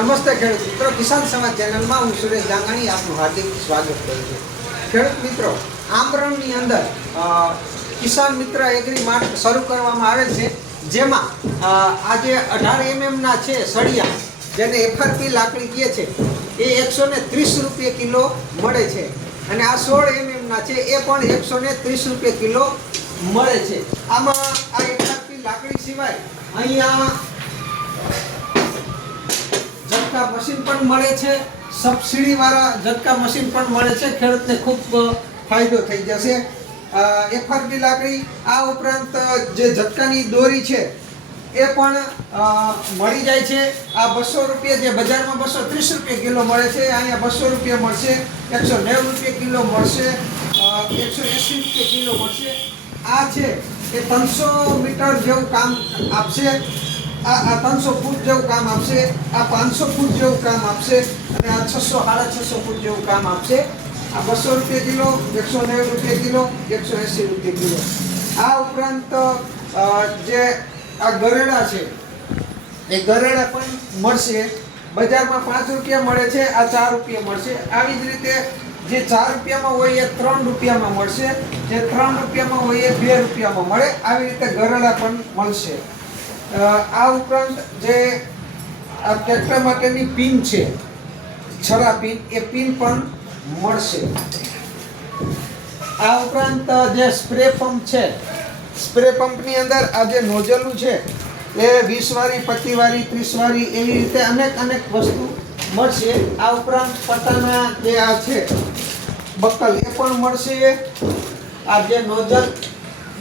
નમસ્તે ખેડૂત મિત્રો, કિસાન સમાજ ચેનલમાં હું સુરેશ ડાંગાણી આપનું હાર્દિક સ્વાગત કરું છું. ખેડૂત મિત્રો, આમરણની અંદર કિસાન મિત્ર એગ્રી માર્ટ શરૂ કરવામાં આવેલ છે, જેમાં આજે અઢાર એમએમના છે સળિયા, જેને એફઆરપી લાકડી કહે છે. એ એકસો ને ત્રીસ રૂપિયા કિલો મળે છે અને આ સોળ એમએમના છે, એ પણ એકસો ને ત્રીસ રૂપિયા કિલો મળે છે. આમાં આ એફઆરપી લાકડી સિવાય અહીંયા ઝટકા મશીન પણ મળે છે સબસિડી વાળા ઝટકા મશીન પણ મળે છે, ખેડૂતને ખૂબ ફાયદો થઈ જશે. એફઆરપી લાકડી આ ઉપરાંત જે ઝટકાની દોરી છે, એ પણ મળી જાય છે. આ બસો રૂપિયા જે બજારમાં બસો ત્રીસ રૂપિયા કિલો મળે છે, અહીંયા બસો રૂપિયા મળશે, એકસો નેવું રૂપિયા કિલો મળશે એકસો એંસી રૂપિયા કિલો મળશે. આ છે એ ત્રણસો મીટર જેવું કામ આપશે. આ આ ત્રણસો ફૂટ જેવું કામ આપશે, આ પાંચસો ફૂટ જેવું કામ આપશે, અને આ છસો, સાડા છસો ફૂટ જેવું કામ આપશે. આ બસો રૂપિયા કિલો, એકસો નેવું રૂપિયા કિલો, એકસો એંસી રૂપિયા કિલો. આ ઉપરાંત જે આ ગરેડા છે, એ ગરેડા પણ મળશે. બજારમાં પાંચ રૂપિયા મળે છે, આ ચાર રૂપિયા મળશે. આવી જ રીતે જે ચાર રૂપિયામાં હોય એ ત્રણ રૂપિયામાં મળશે. જે ત્રણ રૂપિયામાં હોય એ બે રૂપિયામાં મળે. આવી રીતે ગરેડા પણ મળશે. આ ઉપરાંત જે આ ટ્રેક્ટર માટેની પિન છે, છરા પિન, એ પિન પણ મળશે. આ ઉપરાંત જે સ્પ્રે પંપ છે, સ્પ્રે પંપની અંદર આ જે નોઝલું છે, એ વીસ વાળી પચીસ વાળી ત્રીસ વાળી એવી રીતે અનેક અનેક વસ્તુ મળશે. આ ઉપરાંત પટ્ટાના જે આ છે, બક્કલ, એ પણ મળશે. આ જે નોઝલ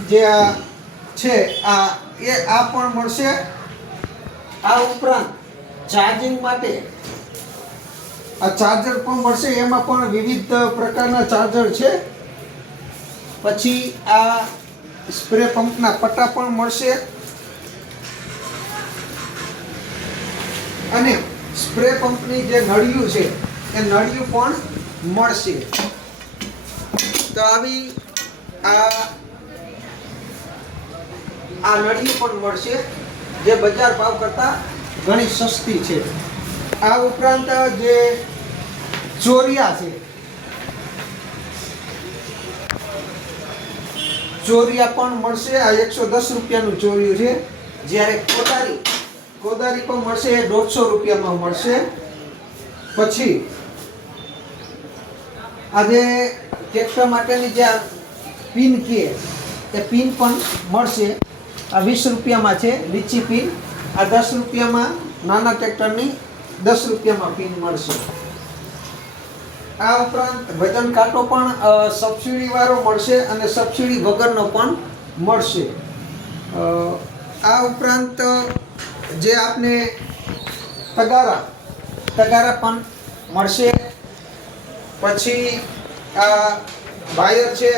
જે આ છે, આ એ આ પણ મળશે. આ ઉપરાંત ચાર્જિંગ માટે આ ચાર્જર પણ મળશે. એમાં પણ વિવિધ પ્રકારના ચાર્જર છે. પછી આ સ્પ્રે પંપના પટ્ટા પણ મળશે. અને સ્પ્રે પંપની જે નળિયું છે, એ નળિયું પણ મળશે. તો આવી આ આ નળિયું પણ મળશે. જે બજાર ભાવ કરતાં ઘણી સસ્તી છે. આ ઉપરાંત જે ચોરિયા છે. ચોરિયા પણ મળશે. આ એકસો દસ રૂપિયાનું ચોરિયું છે. જ્યારે કોદારી કોદારી પણ મળશે. એ દોઢસો રૂપિયામાં મળશે. પછી આજે ટ્રેક્ટર માટેની જે પિન કે, એ પિન પણ મળશે. આ વીસ રૂપિયામાં છે લીચી પીન. આ દસ રૂપિયામાં નાના ટ્રેક્ટરની દસ રૂપિયામાં પીન મળશે. આ ઉપરાંત વજન કાંટો પણ સબસિડીવાળો મળશે અને સબસિડી વગરનો પણ મળશે. આ ઉપરાંત, જે આપને તગારા તગારા પણ મળશે. પછી આ વાયર છે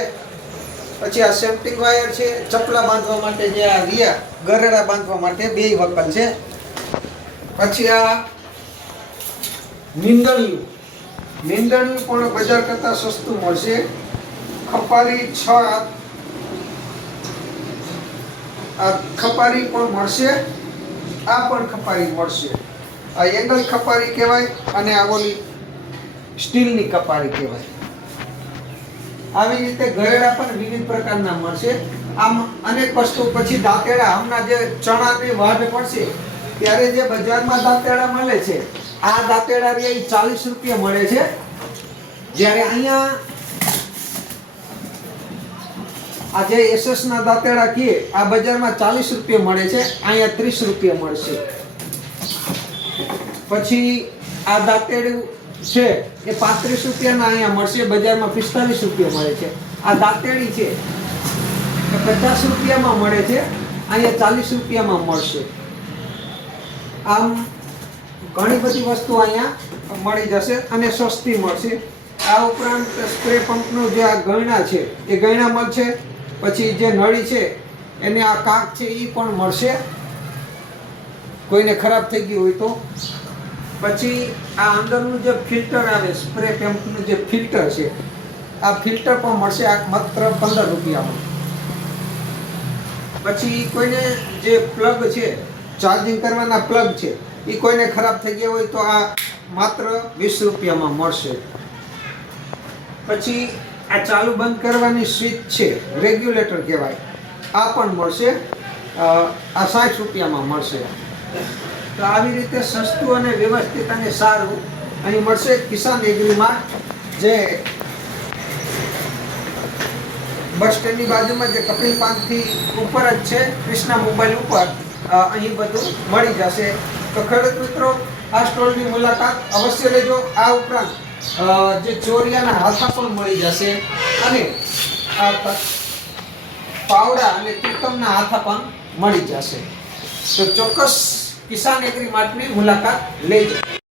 પછી આ સેફ્ટિંગ વાયર છે, ચપલા બાંધવા માટે જે આ રિયા ગરેડા બાંધવા માટે બે વકલ છે. પછી આ નીંદણિયું. નીંદણિયું પણ બજાર કરતાં સસ્તું મળશે. ખપારી છ આ ખપારી પણ મળશે. આ પણ ખપારી મળશે. આ એંગલ ખપારી કહેવાય અને આ ઓલી સ્ટીલની કપારી કહેવાય. આવી રીતે ગળેડા પણ વિવિધ પ્રકારના મળશે. આમ અનેક વસ્તુ પછી દાંતેડા, હમણાં જે ચણાની વાઢ પડશે ત્યારે જે બજારમાં દાંતેડા મળે છે, આ દાંતેડા રે ચાલીસ રૂપિયા મળે છે. જ્યારે અહીંયા આ જે એસએસ ના દાંતેડા કીએ, આ બજારમાં ચાલીસ રૂપિયા મળે છે, અહીંયા ત્રીસ રૂપિયા મળશે. પછી આ દાંતેડું છે, એ પાંત્રીસ રૂપિયાના અહીંયા મળશે, બજારમાં પિસ્તાલીસ રૂપિયા મળે છે. આ દાંતેડી છે, એ પચાસ રૂપિયામાં મળે છે, અહીંયા ચાલીસ રૂપિયામાં મળશે. આમ ઘણી બધી વસ્તુ અહીંયા મળી જશે અને સસ્તી મળશે. આ ઉપરાંત સ્પ્રે પંપનું જે આ ગયણા છે, એ ગયણા મળશે, પછી જે નળી છે, એને આ કાક છે એ પણ મળશે. કોઈને ખરાબ થઈ ગયું હોય તો પછી આ અંદરનું જે ફિલ્ટર આવે સ્પ્રે કેમ્પનું જે ફિલ્ટર છે, આ ફિલ્ટર પણ મળશે આ માત્ર પંદર રૂપિયામાં. પછી કોઈને જે પ્લગ છે ચાર્જિંગ કરવાના પ્લગ છે એ કોઈને ખરાબ થઈ ગયા હોય તો આ માત્ર વીસ રૂપિયામાં મળશે. પછી આ ચાલુ બંધ કરવાની સ્વિચ છે રેગ્યુલેટર કહેવાય, આ પણ મળશે આ સાઠ રૂપિયામાં મળશે. તો આવી રીતે સસ્તું અને વ્યવસ્થિત અને સારું અહીં મળશે કિસાન એગ્રીમાં જે બસ સ્ટેન્ડની બાજુમાં જે કપિલ પાંખથી ઉપર જ છે, કૃષ્ણા મોબાઈલ ઉપર અહીં બધું મળી જશે. તો ખેડૂત મિત્રો, આ સ્ટોલની મુલાકાત અવશ્ય લેજો. આ ઉપરાંત જે ચોરિયાના હાથા પણ મળી જશે. અને પાવડા અને તીકમના હાથા પણ મળી જશે. તો ચોક્કસ કિસાન એગ્રી માર્ટની મુલાકાત લેજો